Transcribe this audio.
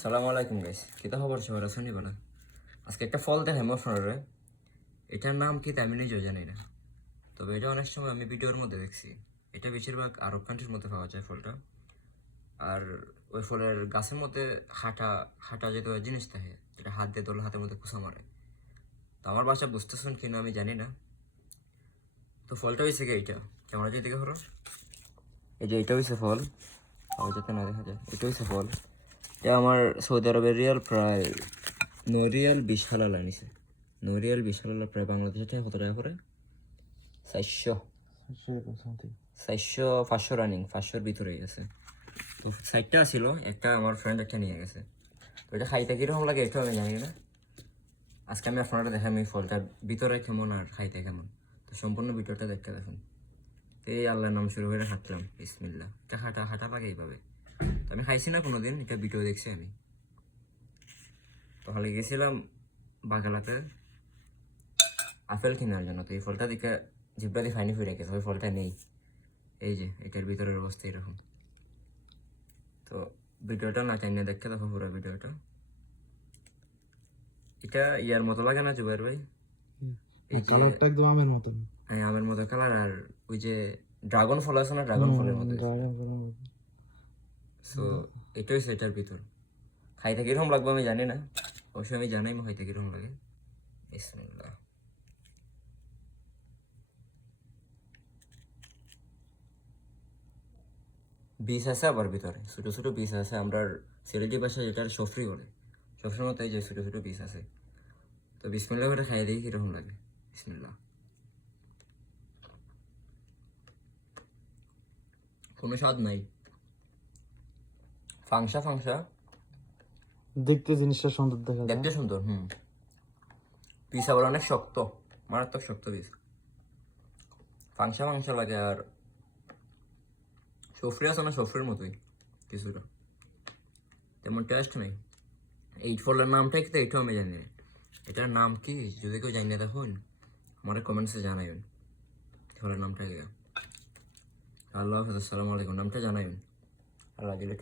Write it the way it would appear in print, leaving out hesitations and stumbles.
সালামু আলাইকুম গাইস, কিতা খবর সবার আছেন না? আজকে একটা ফল দেখাইমো আপনারা। এটার নাম কি তা আমি নিজেও জানি না, তবে এটা অনেক সময় আমি ভিডিওর মধ্যে দেখছি। এটা বেশিরভাগ আরব কান্ট্রির মধ্যে পাওয়া যায় ফলটা। আর ওই ফলের গাছের মধ্যে হাঁটা হাঁটা যেতে জিনিস থাকে, যেটা হাত দিয়ে ধরলে হাতের মধ্যে কুচা মারে। তো আমার বাসা বুঝতেছেন কিনা আমি জানি না। তো ফলটা হয়েছে কি এইটা, ক্যামেরা যেদিকে হলো, এই যে এটা হয়েছে ফল, পাওয়া যেতে না দেখা যায়। এটা হয়েছে ফল, এটা আমার সৌদি আরবের রিয়াল প্রায় 9 রিয়াল 20 হালাল আনিছে। 9 রিয়াল 20 হালাল প্রায় বাংলাদেশে টাকা কত টাকা করে? 400 500 রানিং, 500-র ভিতরে গেছে। তো 60টা ছিল, একটা আমার ফ্রেন্ড একটা নিয়ে গেছে। তো এটা খাইতে কীরকম লাগে এটা আমি জানি না। আজকে আমি আপনারা দেখাম এই ফলটার ভিতরে কেমন আর খাইতে কেমন। তো সম্পূর্ণ ভিডিওটা দেখতে দেখুন। তো এই আল্লাহর নাম শুরু করে হাঁটলাম, বিসমিল্লাহ। এটা হাঁটা হাঁটা লাগে এইভাবে। তো আমি খাইছি না কোনোদিন, এটা ভিডিও দেখছি আমি। তাহলে গেছিলাম বাগালাতে আপেল কেনার জন্য। তো এই ফলটা দিকে জিব্বা দিয়ে ফাইনি ফিরে গেছে, ওই ফলটা নেই। এই যে এটার ভিতরের অবস্থা এরকম। তো ভিডিওটা না চাইলে দেখতে দেখো পুরো ভিডিওটা। এটা ইয়ার মতো লাগে না জুবাইর ভাই? এই যে কালারটা একদম আমের মতন। হ্যাঁ, আমের মতো কালার। আর ওই যে ড্রাগন ফল আছে না, ড্রাগন ফলের মতো। সো এটা হচ্ছে এটার ভিতর। খাইতে কিরকম লাগবে আমি জানি না, অবশ্যই আমি জানাই খাইতে কিরকম লাগে। বিসমিল্লাহ। বীজ আছে আবার ভিতরে, ছোটো ছোটো বীজ আছে। আমরা সিলেটি ভাষায় যেটার সফরি বলে, সফরির মতো এই যে ছোটো ছোটো বীজ আছে। তো বিসমিল্লাহ করে খাইয়ে দিই কীরকম লাগে। বিসমিল্লাহ। কোনো স্বাদ নাই, ফাংসা ফাংসা দেখতে জিনিসটা সুন্দর দেখা যায়। দেখতে সুন্দর। পিস আবার অনেক শক্ত, মারাত্মক শক্ত পিস। ফাংসা ফাংসা লাগে। আর সফরি আছে না, সফরির মতোই কিছুটা, তেমন টেস্ট নেই। এই ফলের নামটাই কি, এটাও আমি জানি না। এটার নাম কি যদি কেউ জানিয়ে দেখুন, আমার কমেন্টসে জানাবেন ফলের নামটা কি। আল্লাহ হাফেজ, আসসালামু আলাইকুম। নামটা জানাবেন। আল্লাহ দিলে